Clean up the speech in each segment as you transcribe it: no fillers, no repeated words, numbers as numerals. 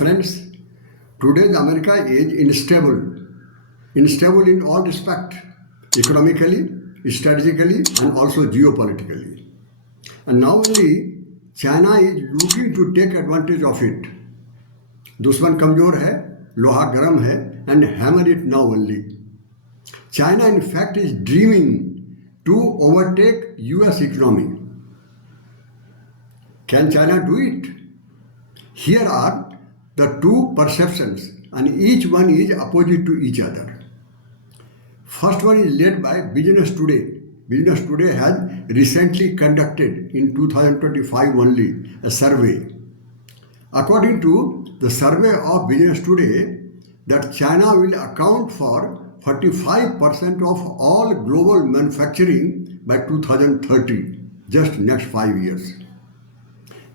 friends, today's America is unstable in all respect, economically, strategically, and also geopolitically. And now only China is looking to take advantage of it. दुश्मन कमजोर है, लोहा गर्म है, and hammer it now only. China in fact is dreaming to overtake US economy. Can China do it? Here are the two perceptions and each one is opposite to each other. First one is led by Business Today. Business Today has recently conducted in 2025 only a survey. According to the survey of Business Today, that China will account for 45% of all global manufacturing by 2030, just next 5 years.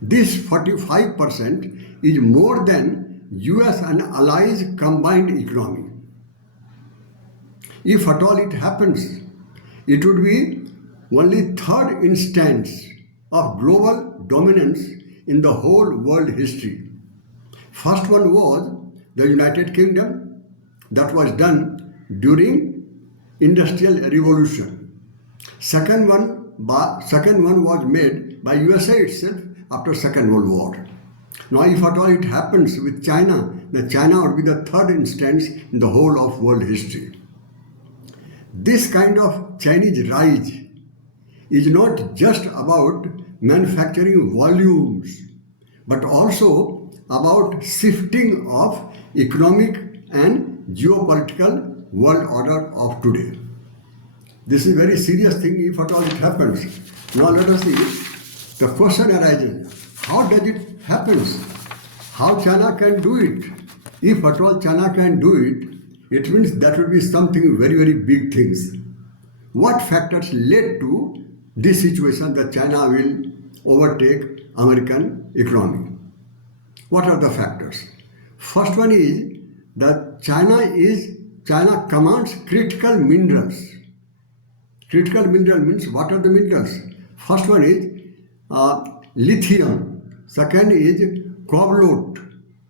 This 45% is more than US and allies combined economy. If at all it happens, it would be only third instance of global dominance in the whole world history. First one was the United Kingdom, that was done during Industrial Revolution. Second one was made by USA itself after Second World War. Now if at all it happens with China, then China would be the third instance in the whole of world history. This kind of Chinese rise is not just about manufacturing volumes, but also about shifting of economic and geopolitical world order of today. This is a very serious thing if at all it happens. Now let us see, the question arises, how does it happen? How China can do it? If at all China can do it, it means that will be something very, very big things. What factors led to this situation that China will overtake American economy? What are the factors? First one is that China commands critical minerals. Critical mineral means what are the minerals? First one is lithium. Second is cobalt.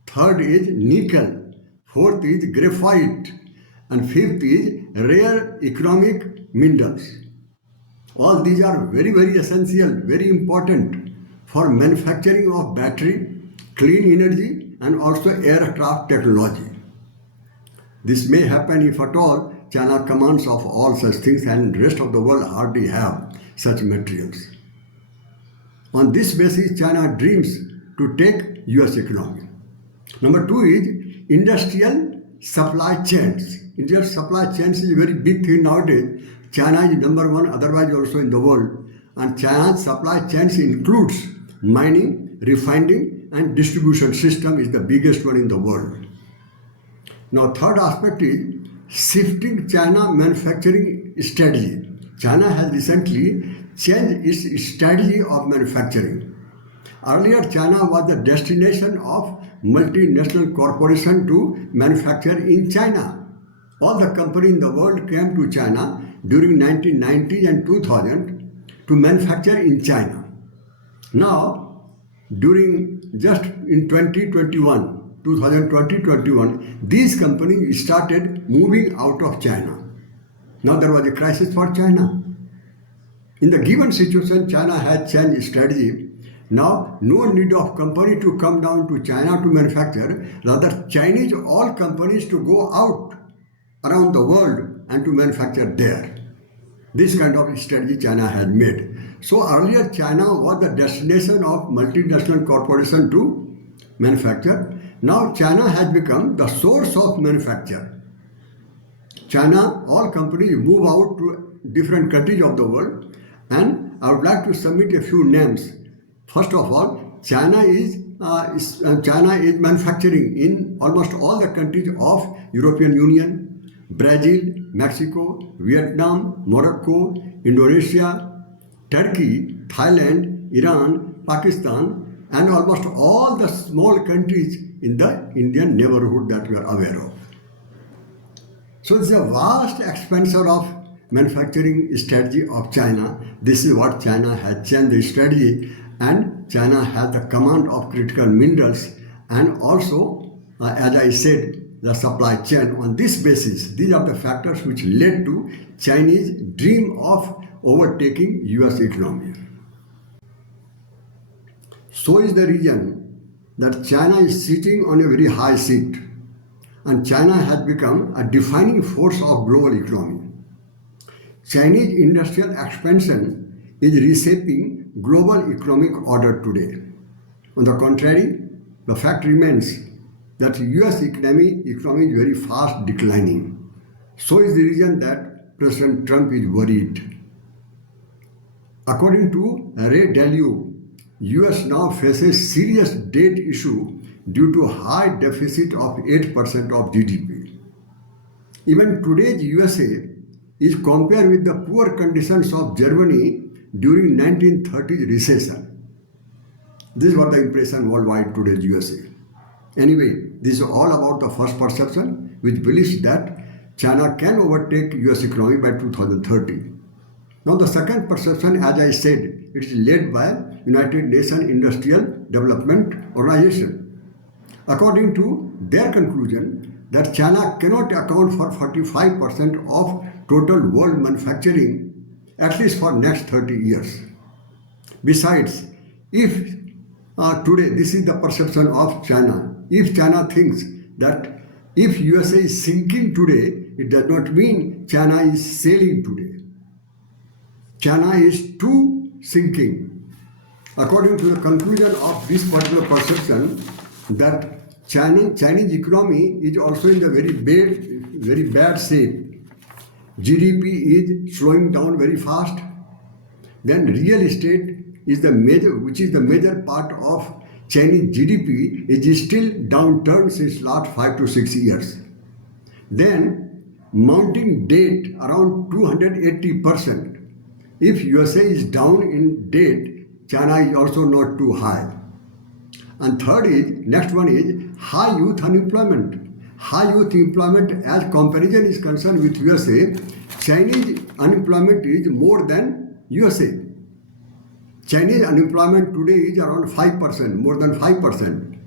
Third is nickel. Fourth is graphite. And fifth is rare economic minerals. All these are very, very essential, very important for manufacturing of battery, clean energy, and also aircraft technology. This may happen if at all China commands of all such things and rest of the world hardly have such materials. On this basis, China dreams to take US economy. Number two is industrial supply chains. Industrial supply chains is a very big thing nowadays. China is number one, otherwise also in the world. And China's supply chains includes mining, refining, and distribution system is the biggest one in the world. Now, third aspect is shifting China manufacturing strategy. China has recently changed its strategy of manufacturing. Earlier, China was the destination of multinational corporation to manufacture in China. All the companies in the world came to China during 1990 and 2000 to manufacture in China. Now, during just in 2020-21, these companies started moving out of China. Now there was a crisis for China. In the given situation, China had changed its strategy. Now, no need of company to come down to China to manufacture, rather Chinese all companies to go out around the world and to manufacture there. This kind of strategy China had made. So earlier China was the destination of multinational corporation to manufacture. Now China has become the source of manufacture. China, all companies move out to different countries of the world, and I would like to submit a few names. First of all, China is manufacturing in almost all the countries of European Union, Brazil, Mexico, Vietnam, Morocco, Indonesia, Turkey, Thailand, Iran, Pakistan, and almost all the small countries in the Indian neighborhood that we are aware of. So it's a vast expansion of manufacturing strategy of China. This is what China has changed the strategy, and China has the command of critical minerals and also as I said, the supply chain. On this basis, these are the factors which led to Chinese dream of overtaking US economy. So is the reason that China is sitting on a very high seat, and China has become a defining force of global economy. Chinese industrial expansion is reshaping global economic order today. On the contrary, the fact remains that US economy is very fast declining. So is the reason that President Trump is worried. According to Ray Dalio, US now faces serious debt issue due to high deficit of 8% of GDP. Even today's USA is compared with the poor conditions of Germany during 1930s recession. This was the impression worldwide today's USA. Anyway, this is all about the first perception, which believes that China can overtake US economy by 2030. Now the second perception, as I said, it is led by United Nations Industrial Development Organization. According to their conclusion, that China cannot account for 45% of total world manufacturing, at least for next 30 years. Besides, if today, this is the perception of China, if China thinks that if USA is sinking today, it does not mean China is sailing today. China is too sinking. According to the conclusion of this particular perception, that Chinese economy is also in the very bad shape. GDP is slowing down very fast. Then real estate is the major part of Chinese GDP is still downturn since last 5 to 6 years. Then mounting debt around 280%. If USA is down in debt, China is also not too high. And next one is high youth unemployment. High youth employment as comparison is concerned with USA, Chinese unemployment is more than USA. Chinese unemployment today is around 5%, more than 5%,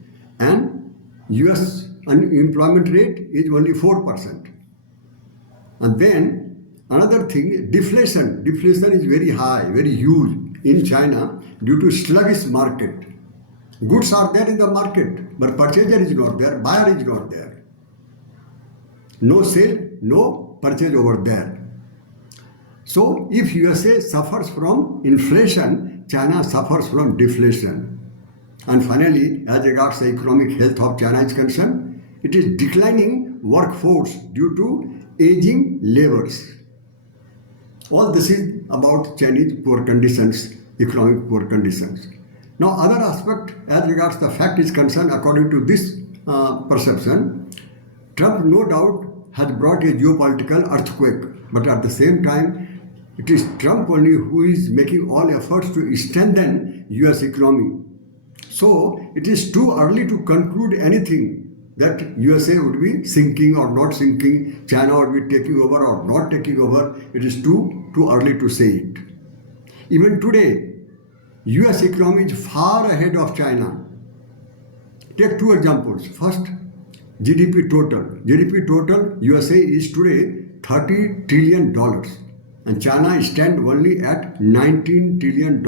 and US unemployment rate is only 4%. And then another thing, deflation. Deflation is very high, very huge in China due to sluggish market. Goods are there in the market, but purchaser is not there, buyer is not there. No sale, no purchase over there. So if USA suffers from inflation, China suffers from deflation. And finally, as regards the economic health of China is concerned, it is declining workforce due to aging laborers. All this is about Chinese poor conditions, economic poor conditions. Now other aspect as regards the fact is concerned, according to this perception, Trump no doubt has brought a geopolitical earthquake, but at the same time, it is Trump only who is making all efforts to strengthen US economy. So it is too early to conclude anything that USA would be sinking or not sinking, China would be taking over or not taking over. It is too early to say it. Even today, US economy is far ahead of China. Take two examples. First, GDP total. GDP total, USA is today $30 trillion and China stands only at $19 trillion.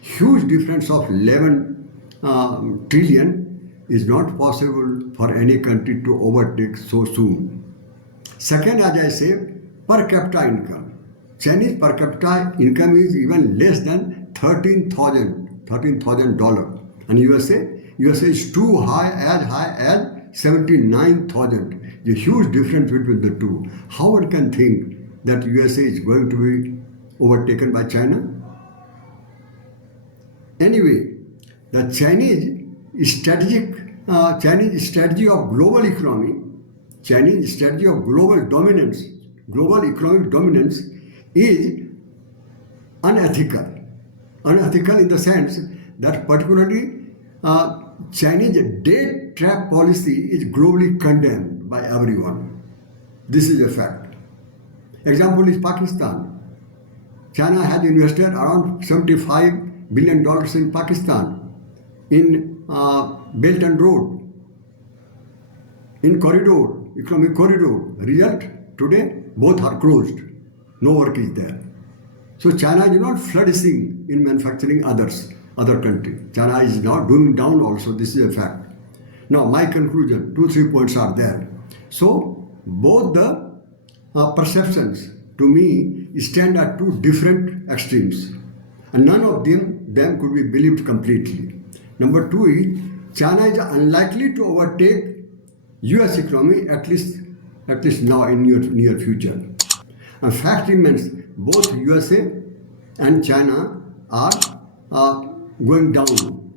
Huge difference of 11 trillion is not possible for any country to overtake so soon. Second, as I say, per capita income. Chinese per capita income is even less than $13,000 and USA is too high as 79,000. A huge difference between the two. How one can think that USA is going to be overtaken by China? Anyway, the Chinese strategy of global economy, Chinese strategy of global dominance, global economic dominance is unethical. Unethical in the sense that particularly Chinese debt trap policy is globally condemned by everyone. This is a fact. Example is Pakistan. China has invested around $75 billion in Pakistan in Belt and Road. in corridor, economic corridor. Result, today both are closed. No work is there. So China is not flourishing in manufacturing other country. China is now doing down also. This is a fact. Now my conclusion, 2-3 points are there. So both the perceptions to me stand at two different extremes, and none of them could be believed completely. Number two is China is unlikely to overtake US economy at least now in near future. And fact remains both USA and China are going down.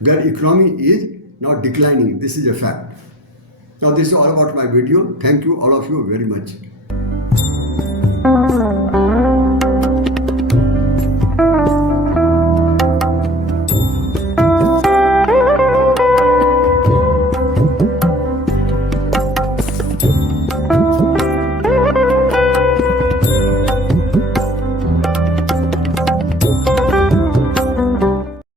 Their economy is now declining. This is a fact. Now this is all about my video. Thank you all of you very much.